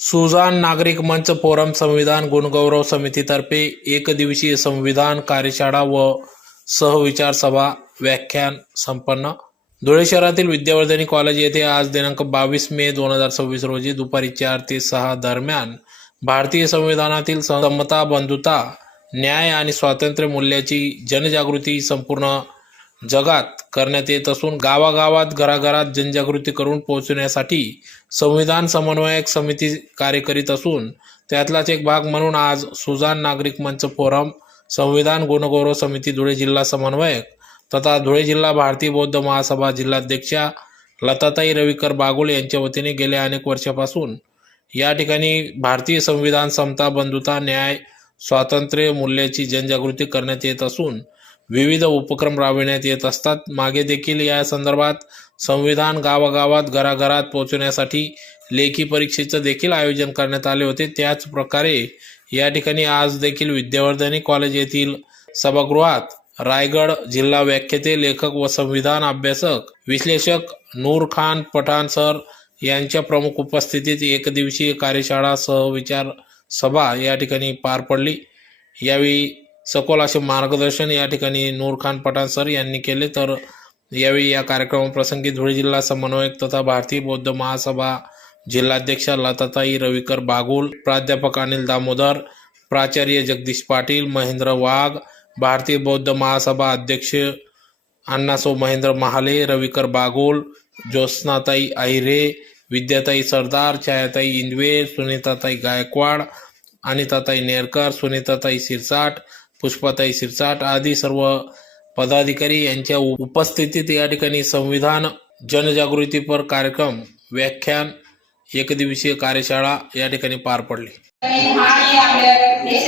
सुजाण नागरिक मंच फोरम संविधान गुणगौरव समितीतर्फे एकदिवसीय संविधान कार्यशाळा व सहविचार सभा व्याख्यान संपन्न। धुळे शहरातील विद्यावर्धिनी कॉलेज येथे आज दिनांक 22 मे 2026 रोजी दुपारी 4 ते 6 दरम्यान भारतीय संविधानातील समता, बंधुता, न्याय आणि स्वातंत्र्य मूल्याची जनजागृती संपूर्ण जगात करण्यात येत असून गावागावात घराघरात जनजागृती करून पोहोचवण्यासाठी संविधान समन्वयक समिती कार्य करीत असून त्यातलाच एक भाग म्हणून आज सुजाण नागरिक मंच फोरम संविधान गुणगौरव समिती धुळे जिल्हा समन्वयक तथा धुळे जिल्हा भारतीय बौद्ध महासभा जिल्हाध्यक्षा लताताई रविकर बागुल यांच्या वतीने गेल्या अनेक वर्षापासून या ठिकाणी भारतीय संविधान, समता, बंधुता, न्याय, स्वातंत्र्य मूल्याची जनजागृती करण्यात येत असून विविध उपक्रम राबविण्यात येत असतात। मागे देखील या संदर्भात संविधान गावागावात घराघरात पोहोचवण्यासाठी लेखी परीक्षेचं देखील आयोजन करण्यात आले होते। त्याच प्रकारे या ठिकाणी आज देखील विद्यावर्धिनी कॉलेज येथील सभागृहात रायगड जिल्हा व्याख्याते, लेखक व संविधान अभ्यासक विश्लेषक नूर खान पठाण सर यांच्या प्रमुख उपस्थितीत एकदिवसीय कार्यशाळा सहविचार सभा या ठिकाणी पार पडली। यावेळी सखोल असे मार्गदर्शन या ठिकाणी नूर खान पठाण सर यांनी केले। तर यावेळी या कार्यक्रमाप्रसंगी धुळे जिल्हा समन्वयक तथा भारतीय बौद्ध महासभा जिल्हाध्यक्षा लताताई रविकर बागुल, प्राध्यापक अनिल दामोदर, प्राचार्य जगदीश पाटील, महेंद्र वाघ, भारतीय बौद्ध महासभा अध्यक्ष अण्णासो महेंद्र महाले, रविकर बागुल, ज्योत्स्नाताई अहिरे, विद्याताई सरदार, छायाताई इंदवे, सुनीताताई गायकवाड, अनिताताई नेरकर, सुनीताताई सिरसाट, पुष्पाताई सिरसाट आदी सर्व पदाधिकारी यांच्या उपस्थितीत या ठिकाणी संविधान जनजागृतीपर कार्यक्रम व्याख्यान एकदिवसीय कार्यशाळा या ठिकाणी पार पडली। रायगडचे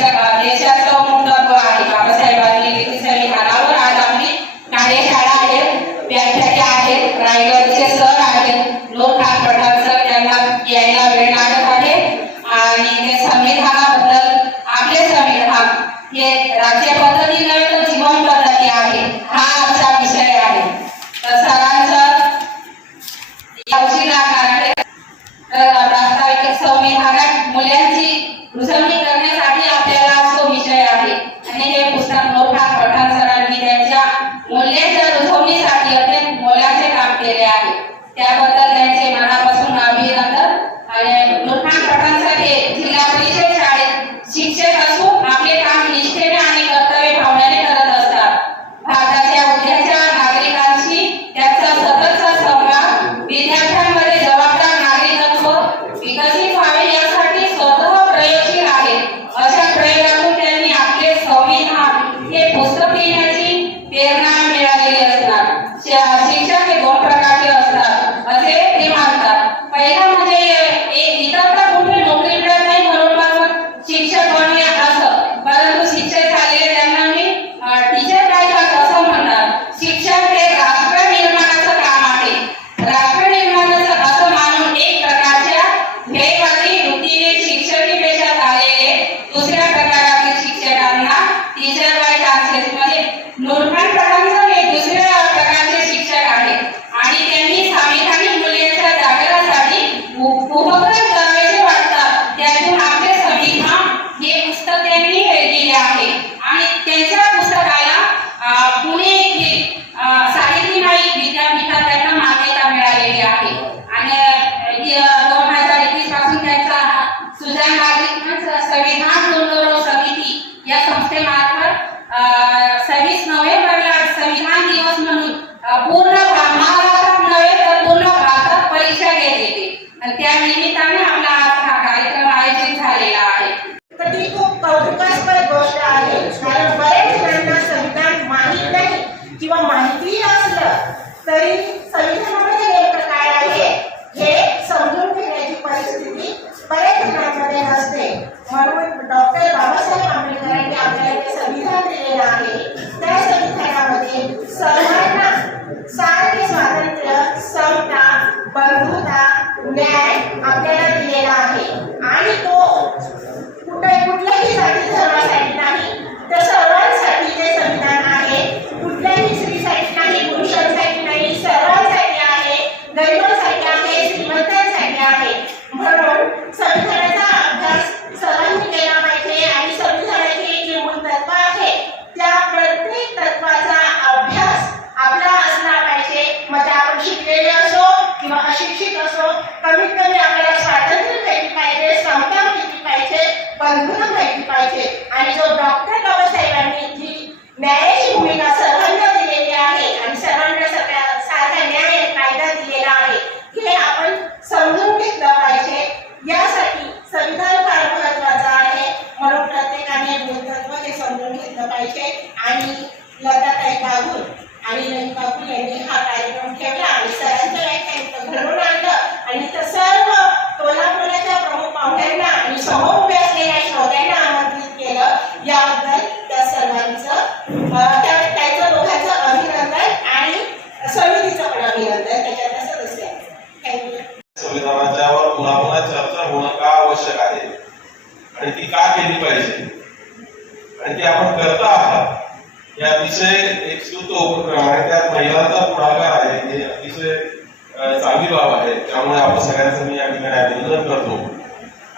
सर आहेत नूर खान पठाण सर, त्यांना यायला वेळ लागत आहे आणि ते संविधानाबद्दल आपले संविधान हे राज्य पद्धती नव्हे तर जीवन पद्धती आहे हा आमचा विषय आहे। तर सरांचं यावशीला प्रास्ताविक संविधानात मूल्यांची रुजवणी करण्यासाठी आपल्याला तो विषय आहे आणि हे पुस्तक नूर खान पठाण सरांनी त्यांच्या मूल्यांच्या रुजवणीसाठी अत्यंत मोलाचे काम केले आहे। त्याबद्दल त्यांचे मनापासून अभिनंदन। आणि नूर खान पठाण सर हे जिल्हा परिषद शाळेत शिक्षक असून आपले काम निष्ठेने आणि कर्तव्य भावनेने करत असतात। भारताच्या उद्याच्या नागरिकांशी त्यांचा सततचा संवाद, विद्यार्थ्यांमध्ये जबाबदार नागरिकत्व विकसित व्हावे यासाठी स्वतः प्रयोगशील आहे। अशा प्रयोगातून त्यांनी आपले संविधान हे पुस्तक लिहिण्याची प्रेरणा मिळालेली असणार। शिक्षक हे दोन प्रकारचे असतात असे ते मानतात। पहिला म्हणजे एक इतरता कुठे नोकरी मिळत नाही म्हणून मग शिक्षक बनणे असं, परंतु शिक्षक झालेले त्यांना मी टीचर पाहिजे असं म्हणतात। शिक्षक हे राष्ट्र निर्माणाचं काम आहे। राष्ट्र निर्माणाचं असं मानून एक प्रकारच्या ध्येयवादी वृत्तीने शिक्षकी पेशात आलेले दुसऱ्या प्रकारातील शिक्षकांना टीचर बाय चान्सेस म्हणजे नूर खान पठाण सर हे दुसऱ्या प्रकारचे शिक्षक आहेत आणि त्यांनी संविधानिक मूल्यांच्या जागरणासाठी उपक्रम करावेसे वाटतात। त्यातून आपले संविधान हे पुस्तक त्यांनी लिहिले आहे आणि त्यांच्या पुस्तकाला पुणे येथील साहित्य नाईक विद्यापीठात त्यांना मान्यता मिळालेली आहे आणि 2021 पासून त्यांचा सुजाण नागरिक मंच संविधान गुणगौरव समिती या संस्थेमार्फत 26 नोव्हेंबरला संविधान दिवस म्हणून पूर्ण महाराष्ट्रात नव्हे तर पूर्ण भारतात परीक्षा घेत येते आणि त्या निमित्ताने आपला हा कार्यक्रम आयोजित झालेला आहे। तर ती खूप कौतुकास्पद गोष्ट आहे, कारण बरेच जणांना संविधान माहीत नाही किंवा माहिती असलं तरी संविधानामध्ये नेमकं काय आहे हे समजून घेण्याची परिस्थिती बरेच जणांमध्ये नसते। म्हणून डॉक्टर बाबासाहेब आंबेडकरांनी आपल्याला ते संविधान दिलेलं आहे। त्या संविधानामध्ये सर्वांना सारखे स्वातंत्र्य, समता, बंधुता, न्याय आपल्याला दिलेला आहे आणि तो कुठल्याही जाती धर्मासाठी नाही तर सर्वांसाठी ते संविधान आहे। कुठल्याही स्त्रीसाठी नाही, पुरुषांसाठी नाही, सर्वांसाठी आहे, गरिबांसाठी आहे, श्रीमंतांसाठी आहे। म्हणून संविधान शिक्षित असो, कमीत कमी आपल्याला स्वातंत्र्य माहिती पाहिजे, समता माहिती पाहिजे, बंधुता माहिती पाहिजे. आणि जो डॉक्टर बाबासाहेबांनी जी न्यायाची भूमिका सर्वांना दिलेली आहे आणि सर्वांना सारखा न्याय कायदा दिलेला आहे, हे आपण समजून घेतलं पाहिजे. यासाठी संविधान फार महत्वाचं आहे, म्हणून प्रत्येकाने मूलतत्व हे समजून घेतलं पाहिजे. आणि लताताई बागुल आणि रवी बागुल यांनी हा कार्यक्रम ठेवला आणि सरांचं व्याख्यान घडवून आणलं आणि सर्व टोलाटोलाच्या प्रमुख पाहुण्यांना आणि समोर उभे असलेल्या श्रोत्यांना आमंत्रित केलं. याबद्दल त्या सर्वांचं त्याचं दोघांचं अभिनंदन आणि समितीचं पण अभिनंदन, त्याच्यातल्या सदस्यांचं. थँक्यू. संविधानाच्यावर पुन्हा पुन्हा चर्चा होणं का आवश्यक आहे आणि ती का केली पाहिजे आणि ती आपण करता आहात, हे अतिशय एक स्तुत्य उपक्रम आहे. त्यात महिलांचा पुढाकार आहे, हे अतिशय चांगली बाब आहे. त्यामुळे आपण सगळ्यांचं मी या ठिकाणी अभिनंदन करतो.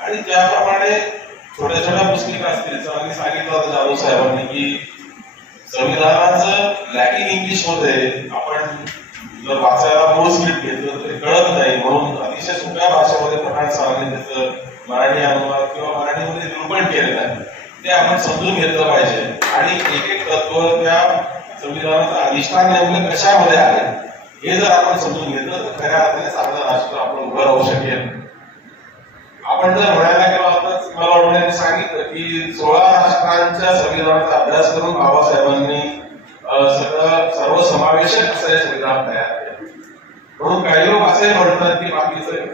आणि ज्याप्रमाणे छोट्या छोट्या पुस्तिका असतील, आम्ही सांगितलं जाधव साहेबांनी की संविधानाचं लॅकिंग इंग्लिश मध्ये आपण जर वाचायला मूळ स्क्रिप्ट घेतलं तर कळत नाही, म्हणून अतिशय सोप्या भाषेमध्ये पठाण सांगणे, त्याचं मराठी अनुवाद किंवा मराठीमध्ये निरूपण केलेलं आहे, ते आपण समजून घेतलं पाहिजे. आणि एक एक तत्व त्या संविधानाचं अधिष्ठान नेमकं कशामध्ये आहे हे जर आपण समजून घेतलं तर खऱ्या अर्थाने चांगलं राष्ट्र आपण उभं राहू शकेल. आपण जर म्हणायला गेलो, आताच मला वाटतं सांगितलं की 16 राष्ट्रांच्या संविधानाचा अभ्यास करून बाबासाहेबांनी सर्व समावेशक असं हे संविधान तयार केलं. म्हणून काही लोक असे म्हणतात की बाकीचं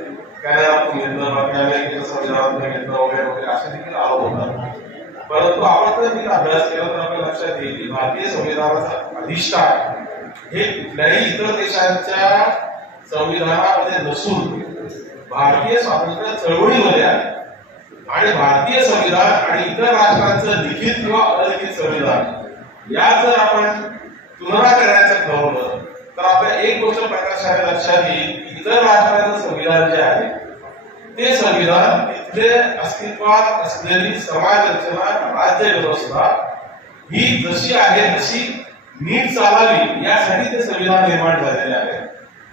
कॅनडातून घेतलं, बाकी अमेरिकेचं संविधानातून घेतलं वगैरे वगैरे असे देखील आरोप होतात. परंतु आपण जर तिथे अभ्यास केला तर आपल्या लक्षात येईल की भारतीय संविधानाचा अधिष्ठान हे कुठल्याही इतर देशांच्या संविधानामध्ये नसून भारतीय स्वातंत्र्य चळवळीमध्ये आहे. आणि भारतीय संविधान आणि इतर राष्ट्रांचं लिखित किंवा अलिखित संविधान या जर आपण तुलना करायचं ठरवलं तर आपल्या एक गोष्ट प्रकाशाने लक्षात येईल की इतर राष्ट्रांचं संविधान जे आहे ते संविधान तिथले अस्तित्वात असलेली समाज रचना, राज्य व्यवस्था ही जशी आहे तशी नीट चालावी यासाठी ते संविधान निर्माण झालेले आहे.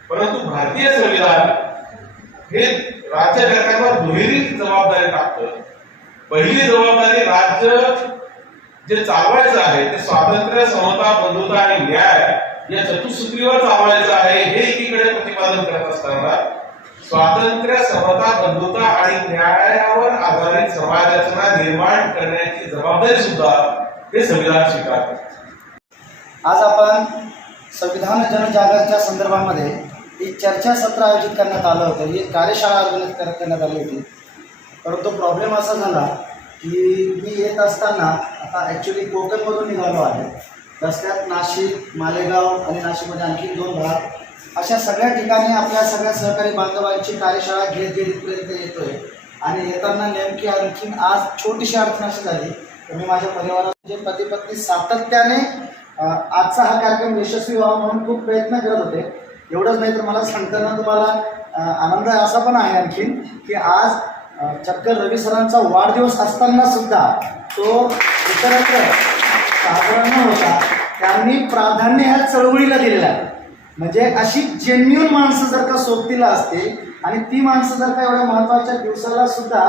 परंतु भारतीय संविधान हे राज्यकर्त्यांवर दुहेरी जबाबदारी टाकतं. पहिली जबाबदारी राज्य जे चालवायचं आहे ते स्वातंत्र्य, समता, बंधुता आणि न्याय या चतुसूत्रीवर चालवायचं आहे, हे एकीकडे प्रतिपादन करत असताना स्वातंत्र्य, समता, बंधुता आणि न्यायावर आधारित समाज रचना निर्माण करण्याची जबाबदारी सुद्धा हे संविधान स्वीकारते. आज आपण संविधान जनजागृतीच्या संदर्भामध्ये एक चर्चासत्र आयोजित करण्यात आलं होतं, ही कार्यशाळा आयोजित करण्यात आली होती. परंतु प्रॉब्लेम असा झाला की मी येत असताना आता ॲक्च्युली कोकणमधून निघालो आहे. रस्त्यात नाशिक, मालेगाव आणि नाशिकमध्ये आणखी 2 भाग अशा सगळ्या ठिकाणी आपल्या सगळ्या सहकारी बांधवांची कार्यशाळा घेत इथपर्यंत येतोय. आणि येताना नेमकी आणखीन आज छोटीशी अडचण अशी झाली की मी माझ्या परिवाराचे पती पत्नी सातत्याने आजचा हा कार्यक्रम यशस्वी व्हावा म्हणून खूप प्रयत्न करत होते. एवढंच नाही तर मला सांगताना तुम्हाला आनंद असा पण आहे आणखीन की आज चक्क रवी सरांचा वाढदिवस असताना सुद्धा तो इतरत्र साजरा न होता त्यांनी प्राधान्य ह्या चळवळीला दिलेलं आहे. म्हणजे अशी जेन्युन माणसं जर का सोबतीला असतील आणि ती माणसं जर का एवढ्या महत्त्वाच्या दिवसाला सुद्धा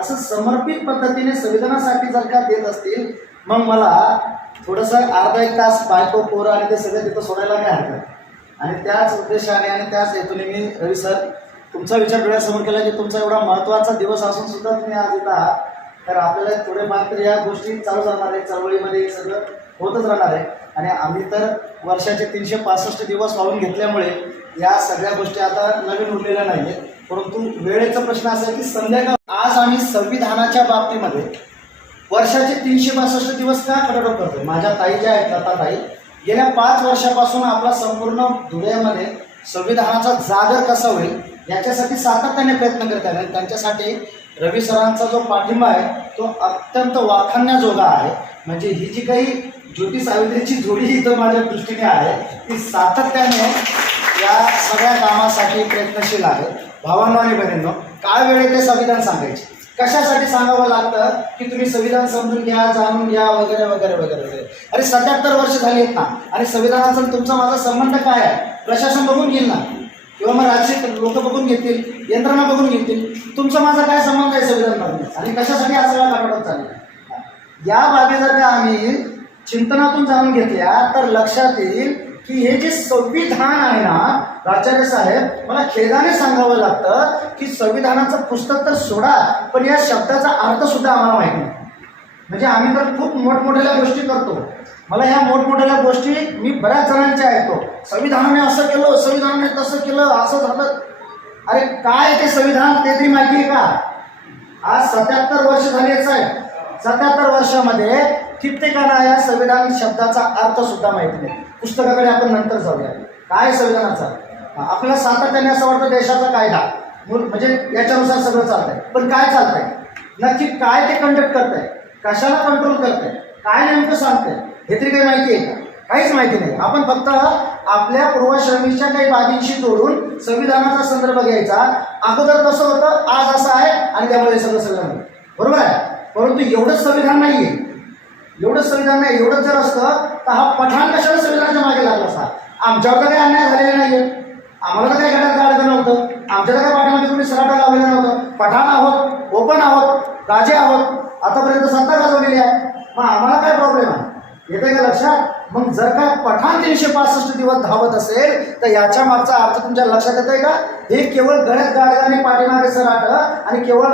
असं समर्पित पद्धतीने संविधानासाठी जर का देत असतील, मग मला थोडंसं अर्धा एक तास बायको, पोरं आणि ते सगळं तिथं सोडायला काय हरकत. आणि त्याच उद्देशाने आणि त्याच हेतूने मी रवी सर तुमचा विचार डोळ्यासमोर केला की तुमचा एवढा महत्त्वाचा दिवस असून सुद्धा तुम्ही आज इथं आहात, तर आपल्याला थोडेफार तर या गोष्टी चालू राहणार आहे. चळवळीमध्ये हे सगळं होतच राहणार आहे. आणि आम्ही तर वर्षाचे 365 दिवस वाहून घेतल्यामुळे या सगळ्या गोष्टी आता नवीन उरलेल्या नाही आहेत. परंतु वेळेचा प्रश्न असा आहे की संध्याकाळ आज आम्ही संविधानाच्या बाबतीमध्ये वर्षाचे 365 दिवस का खटाटोप करतोय. माझ्या ताई ज्या आहेत लताताई, गेल्या 5 वर्षापासून आपला संपूर्ण धुळ्यामध्ये संविधानाचा जागर कसा होईल याच्यासाठी सातत्याने प्रयत्न करत आहेत. आणि त्यांच्यासाठी रवी सरांचा जो पाठिंबा आहे तो अत्यंत वाखाणण्याजोगा आहे. म्हणजे ही जी काही ज्योती सावित्रीची जोडी इथं माझ्या दृष्टीने आहे ती सातत्याने या सगळ्या कामासाठी प्रयत्नशील आहे. भावांनो आणि बहिणींनो, काय वेळ ते संविधान सांगायचे, कशासाठी सांगावं लागतं की तुम्ही संविधान समजून घ्या, जाणून घ्या वगैरे वगैरे वगैरे वगैरे. अरे 77 वर्ष झाली आहेत ना, आणि संविधानाचा तुमचा माझा संबंध काय आहे प्रशासन बघून घेईल ना. किंवा मग राजकीय लोक बघून घेतील, यंत्रणा बघून घेतील, तुमचा माझा काय संबंध आहे संविधान बघण्याचा आणि कशासाठी हा सगळा काटाडोट चालला. या बाबी जर का आम्ही चिंतनातून जाणून घेतल्या तर लक्षात येईल की हे जे संविधान आहे ना प्राचार्य साहेब, मला खेदाने सांगावं लागतं की संविधानाचं पुस्तक तर सोडा, पण या शब्दाचा अर्थ सुद्धा आम्हाला माहिती नाही. म्हणजे आम्ही तर खूप मोठमोठ्या गोष्टी करतो. मला ह्या मोठमोठ्या गोष्टी मी बऱ्याच जणांच्या ऐकतो, संविधानाने असं केलं, संविधानाने तसं केलं, असं झालं. अरे काय ते संविधान ते तरी माहिती आहे का? आज 77 वर्ष झालेच आहे. 77 वर्षामध्ये कित्येकांना या संविधान शब्दाचा अर्थ सुद्धा माहिती नाही. पुस्तकाकडे आपण नंतर जाऊया. काय संविधानाचा आपल्याला सातत्याने असं वाटतं देशाचा कायदा म्हणजे याच्यानुसार सगळं चालतंय, पण काय चालतंय नक्की, काय ते कंडक्ट करतंय, कशाला कंट्रोल करतंय, काय नेमकं सांगतंय हे तरी काही माहिती आहे का? काहीच माहिती नाही. आपण फक्त आपल्या पूर्वश्रमीच्या काही बाबींशी जोडून संविधानाचा संदर्भ घ्यायचा. अगोदर कसं होतं, आज असं आहे आणि त्यामुळे सगळं बरोबर आहे. परंतु एवढंच संविधान नाहीये, एवढंच संविधान नाही. एवढंच जर असतं तर हा पठाण कशाला संविधानाच्या मागे लागला असता? आमच्यावर तर काही अन्याय झालेला नाहीये, आम्हाला तर काही घरात काढलं नव्हतं, आमच्या काही पाठीमध्ये कोणी सराटा लावलेला नव्हतं. पठाण आहोत, ओपन आहोत, राजे आहोत, आतापर्यंत सत्ता गाजवलेली आहे, मग आम्हाला काय प्रॉब्लेम आहे? येते का लक्षात? मग जर का पठाण 365 दिवस धावत असेल तर याच्या मागचा अर्थ तुमच्या लक्षात येत आहे का? हे केवळ गळ्यात गाडगाने पाठीमागे सराट आणि केवळ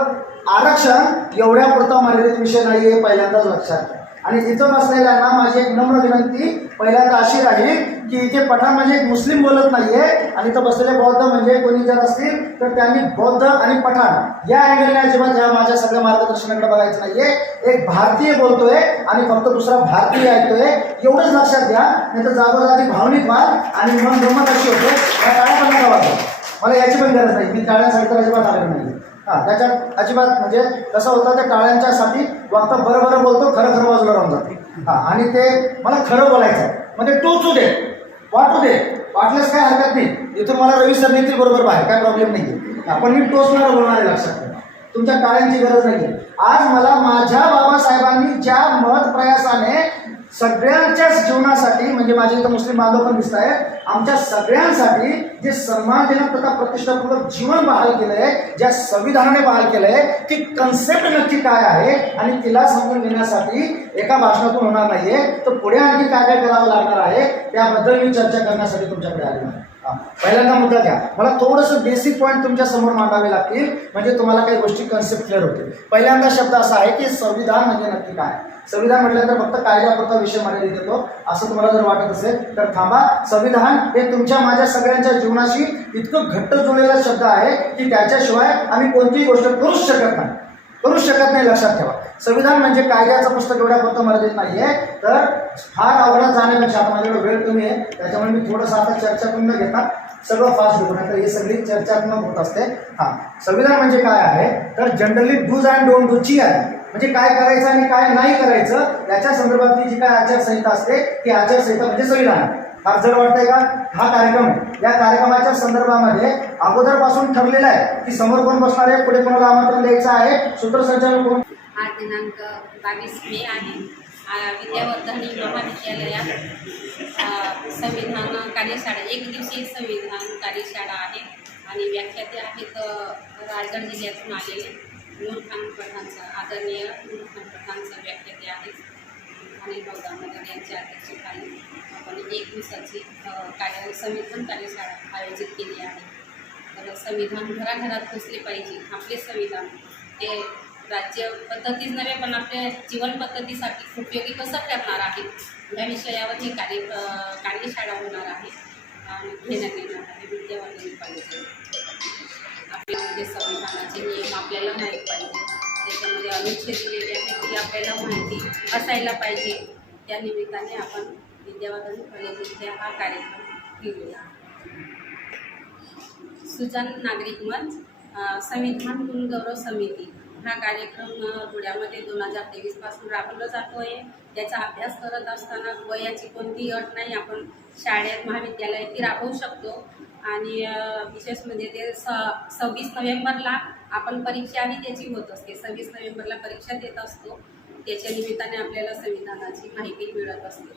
आरक्षण एवढ्या पुरता मर्यादित विषय नाही, हे पहिल्यांदाच लक्षात घ्या. आणि इथं बसलेल्यांना माझी एक नम्र विनंती पहिल्यांदा अशी राहील की इथे पठाण म्हणजे एक मुस्लिम बोलत नाहीये आणि इथं बसलेले बौद्ध म्हणजे कोणी जर असतील तर त्यांनी बौद्ध आणि पठाण या अँगलने अजिबात या माझ्या सगळ्या मार्गदर्शनाकडे बघायचं नाहीये. एक भारतीय बोलतोय आणि फक्त दुसरा भारतीय ऐकतोय, एवढंच लक्षात घ्या. नाही तर जागोजागी भावनिक व्हाल आणि मन गंमत अशी होते या टाळ्या पण नका वाजवा. मला याची पण गरज नाही, मी टाळ्यांसाठी तर अजिबात आलेलो नाही. त्याच्यात अजिबात म्हणजे कसं होतं, त्या टाळ्यांच्यासाठी वक्ता बरं बोलतो, खरं वाजलं राहून जाते. आणि ते मला खरं बोलायचं म्हणजे टोचू दे, वाटू दे, वाटल्यास काय हरकत नाही. इथून मला रवी सर नेतील बरोबर बाहेर, काय प्रॉब्लेम नाही. पण मी टोचणार बोलणार आहे, लक्षात घ्या. तुमच्या टाळ्यांची गरज नाही. आज मला माझ्या बाबासाहेबांनी ज्या महत् प्रयासाने सगळ्यांच्याच जीवनासाठी, म्हणजे माझे इथं मुस्लिम बांधव पण दिसत आहेत, आमच्या सगळ्यांसाठी जे सन्मानजनक तथा प्रतिष्ठापूर्वक जीवन बहाल केलंय, ज्या संविधानाने बहाल केलंय, ती कन्सेप्ट नक्की काय आहे आणि तिला समजून घेण्यासाठी एका भाषणातून होणार नाहीये, तर पुढे आणखी काय काय करावं लागणार आहे त्याबद्दल मी चर्चा करण्यासाठी तुमच्याकडे आलेलो आहे. पहिल्यांदा मुद्दा घ्या, मला थोडंसं बेसिक पॉईंट तुमच्या समोर मांडावे लागतील म्हणजे तुम्हाला काही गोष्टी कन्सेप्ट क्लिअर होतील. पहिल्यांदा शब्द असा आहे की संविधान म्हणजे नक्की काय? संविधान म्हटल्यानंतर फक्त कायद्यापुरता विषय मर्यादित येतो असं तुम्हाला जर वाटत असेल तर थांबा. संविधान हे तुमच्या माझ्या सगळ्यांच्या जीवनाशी इतकं घट्ट जोडलेला शब्द आहे की त्याच्याशिवाय आम्ही कोणतीही गोष्ट करूच शकत नाही. लक्षात ठेवा, संविधान म्हणजे कायद्याचं पुस्तक एवढ्यापुरतं मर्यादित नाहीये. तर फार अवघडात जाण्यापेक्षा आता माझ्याकडे वेळ कमी आहे त्याच्यामुळे मी थोडंसं आता चर्चा करून न घेता सगळं फास्ट घेतो, नाही तर ही सगळी चर्चा होत असते. संविधान म्हणजे काय आहे तर जनरली डूज अँड डोंट डूची आहे, म्हणजे काय करायचं आणि काय नाही करायचं याच्या संदर्भातली जी काय आचारसंहिता असते ती आचारसंहिता म्हणजे संविधान. फार जर वाटतंय का हा कार्यक्रम आहे, या कार्यक्रमाच्या संदर्भामध्ये अगोदरपासून ठरलेलं आहे की समोर कोण बसणार आहे, पुढे कोणाला आमंत्रण द्यायचं आहे, सूत्रसंचालन कोण. आज दिनांक 22 मे आहे. विद्यावर्धनी महाविद्यालयात संविधान कार्यशाळा, एक दिवसीय संविधान कार्यशाळा आहे आणि व्याख्याते आहेत रायगड जिल्ह्यातून आलेले नूर खान पठाणचं, आदरणीय नूर खान पठाणचं व्याख्याते आहेत आणि दामोदर यांच्या अध्यक्षतेखाली आपण एक दिवसाची संविधान कार्यशाळा आयोजित केली आहे. तर संविधान घराघरात पोचले पाहिजे. आपले संविधान हे राज्य पद्धतीच नव्हे पण आपल्या जीवन पद्धतीसाठी उपयोगी कसं ठरणार आहे या विषयावर ही कार्यशाळा होणार आहे आणि घेण्यात येणार आहे. विद्यावर्धनी पाहिजे आपल्यामध्ये संविधानाचे नियम आपल्याला माहीत पाहिजे, त्याच्यामध्ये अनुच्छेद दिलेले आहेत की आपल्याला माहिती असायला पाहिजे. त्या निमित्ताने आपण विद्यावर्धनी कॉलेज इथे हा कार्यक्रम केलेला आहे. सुजाण नागरिक मंच, संविधान गुणगौरव समिती हा कार्यक्रम धुळ्यामध्ये 2023 पासून राबवला जातो आहे. त्याचा अभ्यास करत असताना वयाची कोणतीही अट नाही, आपण शाळेत महाविद्यालयातही राबवू शकतो. आणि विशेष म्हणजे ते 26 नोव्हेंबरला आपण परीक्षाही त्याची होत असते. 26 नोव्हेंबरला परीक्षा देत असतो, त्याच्या निमित्ताने आपल्याला संविधानाची माहिती मिळत असते.